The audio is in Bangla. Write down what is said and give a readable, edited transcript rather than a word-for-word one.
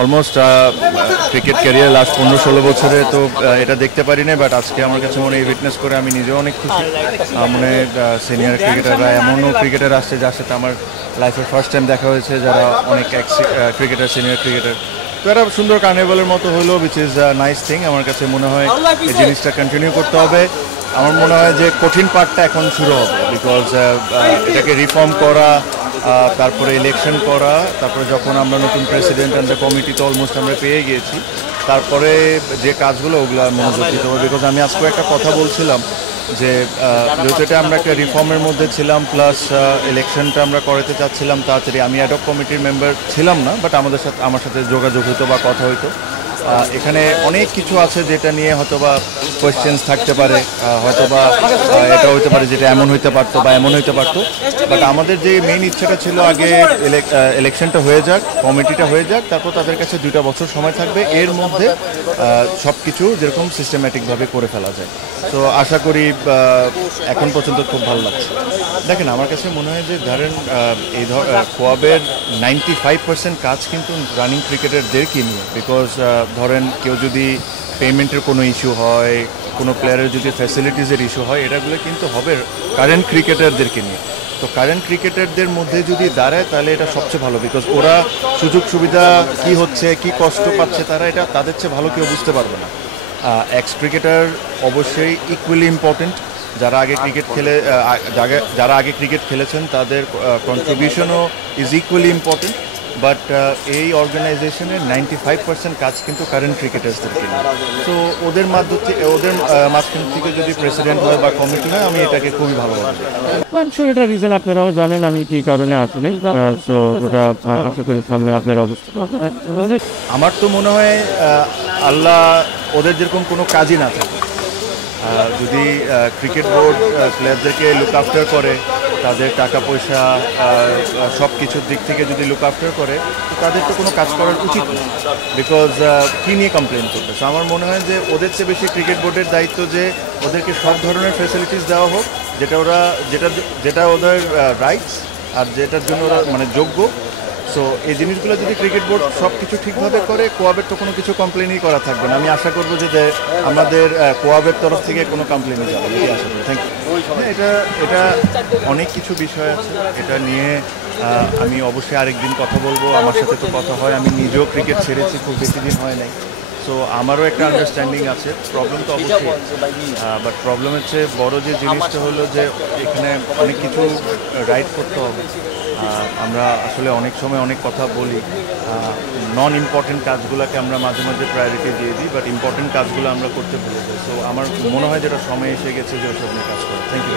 অলমোস্ট ক্রিকেট ক্যারিয়ার লাস্ট 15-16 বছরে তো এটা দেখতে পারি না, বাট আজকে আমার কাছে মনে হয় উইটনেস করে আমি নিজেও অনেক খুশি। মানে সিনিয়র ক্রিকেটাররা এমনও ক্রিকেটার আসছে যার সাথে আমার লাইফের ফার্স্ট টাইম দেখা হয়েছে, যারা অনেক ক্রিকেটার, সিনিয়র ক্রিকেটার। তো এটা সুন্দর কার্নিভালের মতো হলো, উইচ ইজ নাইস থিং। আমার কাছে মনে হয় এই জিনিসটা কন্টিনিউ করতে হবে। আমার মনে হয় যে কঠিন পার্টটা এখন শুরু হবে, বিকজ এটাকে রিফর্ম করা, তারপরে ইলেকশন করা, তারপরে যখন আমরা নতুন প্রেসিডেন্ট অ্যান্ড দ্য কমিটি তো অলমোস্ট আমরা পেয়ে গিয়েছি, তারপরে যে কাজগুলো ওগুলো মনোযোগ দিতে হবে। বিকজ আমি আজকেও একটা কথা বলছিলাম যে যেহেতু এটা আমরা একটা রিফর্মের মধ্যে ছিলাম, প্লাস ইলেকশনটা আমরা করাতে চাচ্ছিলাম তাড়াতাড়ি। আমি অ্যাডক কমিটির মেম্বার ছিলাম না, বাট আমার সাথে যোগাযোগ হইতো বা কথা হইতো। এখানে অনেক কিছু আছে যেটা নিয়ে হয়তোবা কোয়েশ্চেন্স থাকতে পারে, হয়তোবা এটা হইতে পারে যেটা এমন হইতে পারতো বা এমন হইতে পারতো। বাট আমাদের যে মেইন ইচ্ছাটা ছিল আগে ইলেকশনটা হয়ে যাক, কমিটিটা হয়ে যাক, তারপর তাদের কাছে 2টা বছর সময় থাকবে, এর মধ্যে সব কিছু যেরকম সিস্টেম্যাটিকভাবে করে ফেলা যায়। তো আশা করি এখন পর্যন্ত খুব ভালো লাগছে। দেখেন, আমার কাছে মনে হয় যে ধরেন এই কোয়াবের 95% কাজ কিন্তু রানিং ক্রিকেটারদেরকে নিয়ে। বিকজ ধরেন কেউ যদি পেমেন্টের কোনো ইস্যু হয়, কোনো প্লেয়ারের যদি ফ্যাসিলিটিসের ইস্যু হয়, এটাগুলো কিন্তু হবে কারেন্ট ক্রিকেটারদেরকে নিয়ে। তো কারেন্ট ক্রিকেটারদের মধ্যে যদি দাঁড়ায় তাহলে এটা সবচেয়ে ভালো, বিকজ ওরা সুযোগ সুবিধা কি হচ্ছে, কি কষ্ট পাচ্ছে, তারা এটা তাদের চেয়ে ভালো কেউ বুঝতে পারবে না। এক্স ক্রিকেটার অবশ্যই ইকুয়ালি ইম্পর্টেন্ট। যারা আগে ক্রিকেট খেলেছেন তাদের কন্ট্রিবিউশনও ইজ ইকুয়ালি ইম্পর্টেন্ট। বাট এই অর্গানাইজেশনের 95% কাজ কিন্তু কারেন্ট ক্রিকেটার্সদেরকে নিয়ে। তো ওদের মাঝখান থেকে যদি প্রেসিডেন্ট হয় বা কমিটি হয়, আমি এটাকে খুবই ভালো লাগবে। এটা রিজন আপনারাও জানেন আমি কি কারণে আসলে আপনার অবস্থা। আমার তো মনে হয় আল্লাহ ওদের যেরকম কোনো কাজই না থাকে, যদি ক্রিকেট বোর্ড প্লেয়ারদেরকে লুক আফটার করে, তাদের টাকা পয়সা সব কিছুর দিক থেকে যদি লুক আফটার করে, তো তাদের তো কোনো কাজ করার উচিত না। বিকজ কী নিয়ে কমপ্লেন করতেছে? আমার মনে হয় যে ওদের চেয়ে বেশি ক্রিকেট বোর্ডের দায়িত্ব যে ওদেরকে সব ধরনের ফ্যাসিলিটিস দেওয়া হোক, যেটা ওদের রাইটস আর যেটার জন্য ওরা মানে যোগ্য। সো এই জিনিসগুলো যদি ক্রিকেট বোর্ড সব কিছু ঠিকভাবে করে, কোয়াবের তো কোনো কিছু কমপ্লেনই করা থাকবে না। আমি আশা করবো যে আমাদের কোয়াবের তরফ থেকে কোনো কমপ্লেনই যাবে না, আশা করি। Thank you. এটা অনেক কিছু বিষয় আছে, এটা নিয়ে আমি অবশ্যই আরেকদিন কথা বলবো। আমার সাথে তো কথা হয়, আমি নিজেও ক্রিকেট ছেড়েছি, খুব বেশি দিন হয় নাই। সো আমারও একটা আন্ডারস্ট্যান্ডিং আছে। প্রবলেম তো অবশ্যই, বাট প্রবলেমের চেয়ে বড় যে জিনিসটা হলো যে এখানে অনেক কিছু রাইট করতে হবে। আমরা আসলে অনেক সময় অনেক কথা বলি, নন ইম্পর্টেন্ট কাজগুলোকে আমরা মাঝে মাঝে প্রায়োরিটি দিয়ে দিই, বাট ইম্পর্টেন্ট কাজগুলো আমরা করতে ভুলে যাই। সো আমার মনে হয় যেটা সময় এসে গেছে যে ওসব নিয়ে কাজ করা। Thank you.